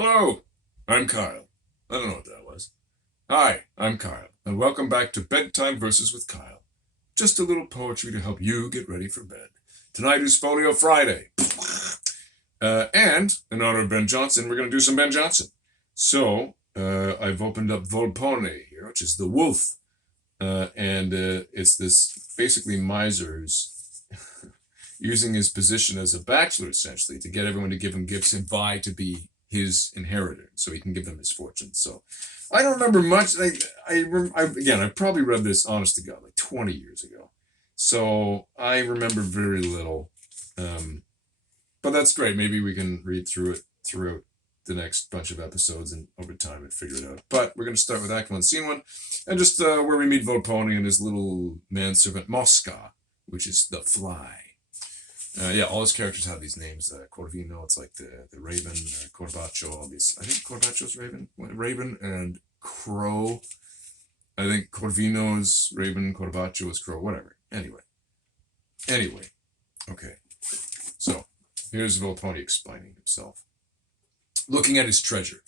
Hello, I'm Kyle. I don't know what that was. Hi, I'm Kyle, and welcome back to Bedtime Verses with Kyle. Just a little poetry to help you get ready for bed. Tonight is Folio Friday. And in honor of Ben Jonson, we're going to do some Ben Jonson. So, I've opened up Volpone here, which is the wolf. And it's this basically miser who's using his position as a bachelor, essentially, to get everyone to give him gifts and vie to be his inheritor, so he can give them his fortune. So I don't remember much. I probably read this, honest to God, like 20 years ago. So I remember very little. But that's great. Maybe we can read through it throughout the next bunch of episodes and over time and figure it out. But we're going to start with Act 1, Scene 1, and just where we meet Volpone and his little manservant Mosca, which is the fly. All his characters have these names. Corvino, it's like the Raven. Corbacho, I think Corbacho's Raven, and Crow. I think Corvino's Raven, Corbacho's Crow, whatever. Anyway. Okay. So, here's Volpone explaining himself. Looking at his treasure.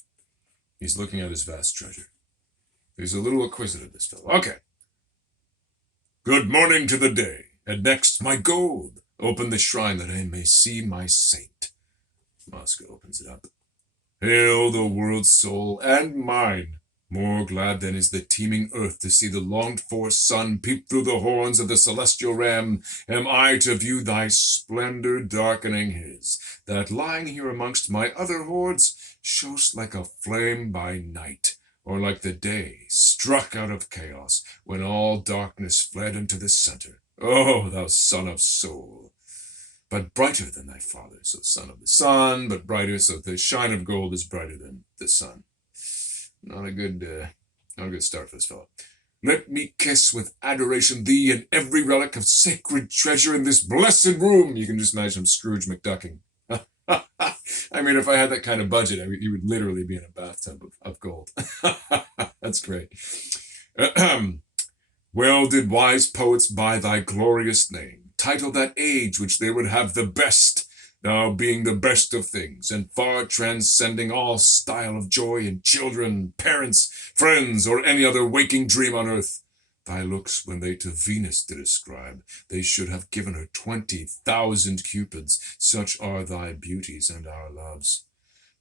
He's looking at his vast treasure. He's a little acquisitive, this fellow. Okay. Good morning to the day, and next my gold. Open the shrine that I may see my saint. Mosca opens it up. Hail the world's soul and mine. More glad than is the teeming earth to see the longed-for sun peep through the horns of the celestial ram, am I to view thy splendor darkening his, that lying here amongst my other hordes, showst like a flame by night, or like the day struck out of chaos, when all darkness fled into the center. Oh, thou son of soul! But brighter than thy father, so son of the sun, but brighter, so the shine of gold is brighter than the sun. Not a good start for this fellow. Let me kiss with adoration thee and every relic of sacred treasure in this blessed room. You can just imagine Scrooge McDucking. I mean, if I had that kind of budget, he would literally be in a bathtub of gold. That's great. Well did wise poets by thy glorious name title that age which they would have the best, thou being the best of things, and far transcending all style of joy in children, parents, friends, or any other waking dream on earth. Thy looks, when they to Venus did ascribe, they should have given her 20,000 cupids, such are thy beauties and our loves.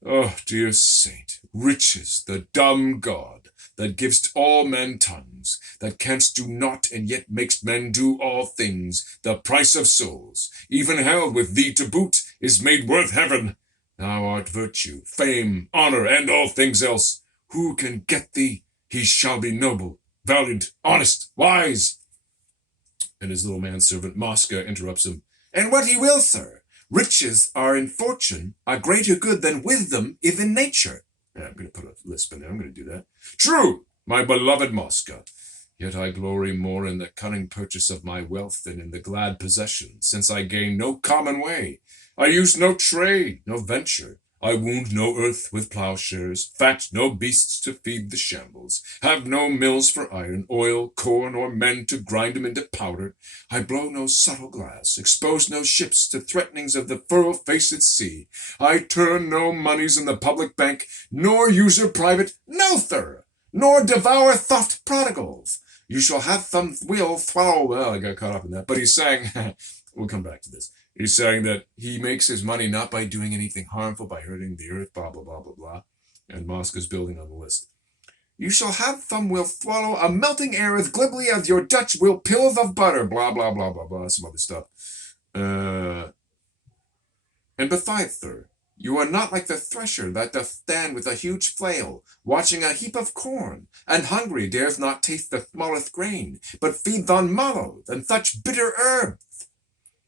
Oh, dear saint, riches, the dumb god, that givest all men tongues, that canst do naught and yet makest men do all things, the price of souls, even hell with thee to boot, is made worth heaven. Thou art virtue, fame, honor, and all things else. Who can get thee? He shall be noble, valiant, honest, wise. And his little manservant Mosca interrupts him. And what he will, sir. Riches are in fortune, are greater good than wisdom if in nature. Yeah, I'm going to put a lisp in there. I'm going to do that. True, my beloved Mosca. Yet I glory more in the cunning purchase of my wealth than in the glad possession, since I gain no common way. I use no trade, no venture. I wound no earth with plowshares, fat no beasts to feed the shambles, have no mills for iron, oil, corn, or men to grind 'em into powder. I blow no subtle glass, expose no ships to threatenings of the furrow-faced sea. I turn no moneys in the public bank, nor user private, no thorough, nor devour thought prodigals. You shall have them will follow. Well, I got caught up in that, but he's saying, we'll come back to this. He's saying that he makes his money not by doing anything harmful, by hurting the earth, blah, blah, blah, blah, blah. And Mosca's building on the list. You shall have them will swallow a melting air as glibly as your Dutch will pills of butter, blah, blah, blah, blah, blah, some other stuff. And besides, sir, you are not like the thresher that doth stand with a huge flail, watching a heap of corn, and hungry dares not taste the smallest grain, but feeds on mallows and such bitter herbs.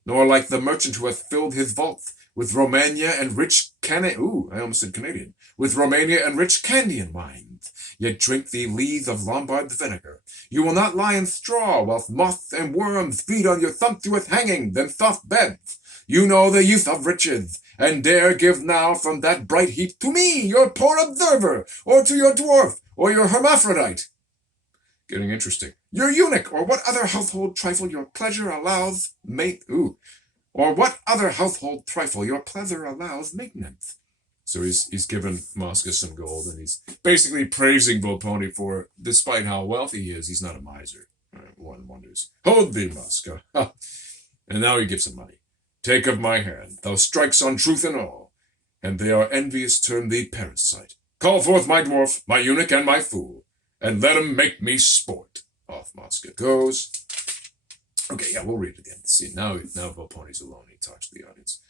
Nor like the merchant who hath filled his vaults with Romania and rich Canadian, with Romania and rich Candian wines, yet drink thee lees of Lombard's vinegar. You will not lie in straw, whilst moths and worms feed on your sumptuous hangings and soft beds. You know the use of riches, and dare give now from that bright heap to me, your poor observer, or to your dwarf, or your hermaphrodite. Getting interesting. Your eunuch, or what other household trifle your pleasure allows or what other household trifle your pleasure allows maintenance. So he's given Muska some gold, and he's basically praising Volpone for, despite how wealthy he is, he's not a miser. One wonders. Hold thee, Muska. And now he gives him money. Take of my hand, thou strikes on truth and all, and they are envious term thee parasite. Call forth my dwarf, my eunuch, and my fool, and let 'em make me sport. Off Muska goes. Okay, yeah, we'll read it again. See, now Volpone's alone. He talks to the audience.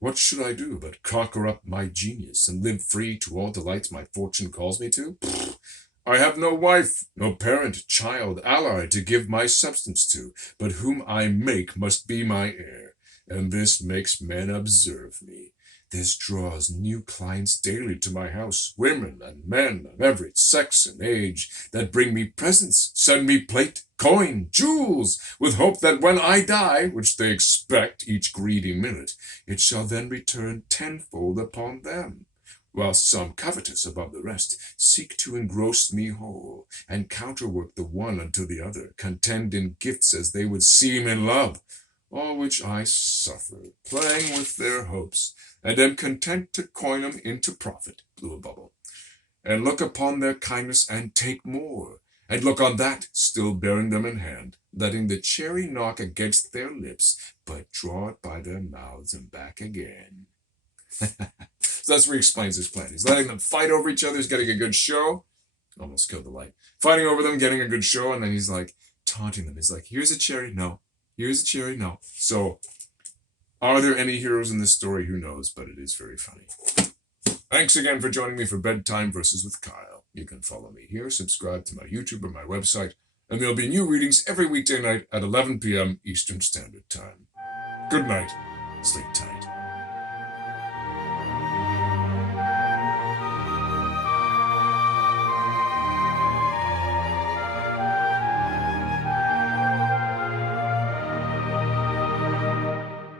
What should I do but conquer up my genius and live free to all delights my fortune calls me to? I have no wife, no parent, child, ally to give my substance to, but whom I make must be my heir, and this makes men observe me. This draws new clients daily to my house, women and men of every sex and age, that bring me presents, send me plate, coin, jewels, with hope that when I die, which they expect each greedy minute, it shall then return tenfold upon them. Whilst some covetous above the rest seek to engross me whole, and counterwork the one unto the other, contend in gifts as they would seem in love, all which I suffer, playing with their hopes, and am content to coin 'em into profit, blew a bubble, and look upon their kindness and take more, and look on that, still bearing them in hand, letting the cherry knock against their lips, but draw it by their mouths and back again. So that's where he explains his plan. He's letting them fight over each other. He's getting a good show. Almost killed the light. Fighting over them, getting a good show, and then he's like taunting them. He's like, here's a cherry, no. Here's a cherry, no. So, are there any heroes in this story? Who knows, but it is very funny. Thanks again for joining me for Bedtime Verses with Kyle. You can follow me here, subscribe to my YouTube or my website, and there'll be new readings every weekday night at 11 p.m. Eastern Standard Time. Good night. Sleep tight.